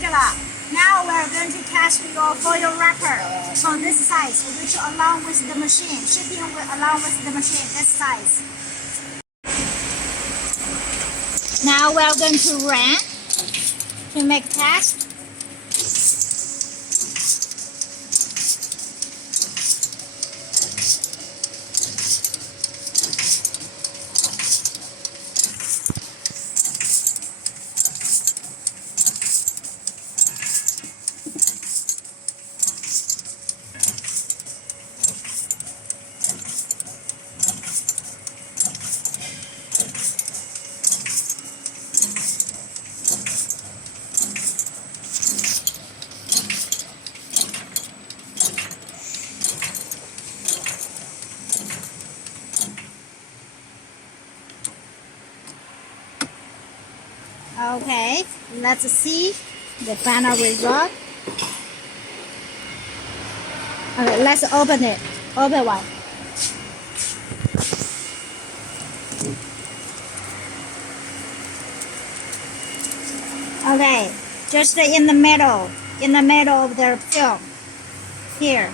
regular. Now we're going to test your foil wrapper. So this size, which along with the machine, shipping along with the machine, this size. Now we're going to run to make test. Okay, let's see the final result. Okay, let's open it. Open one. Okay, just in the middle of the film. Here.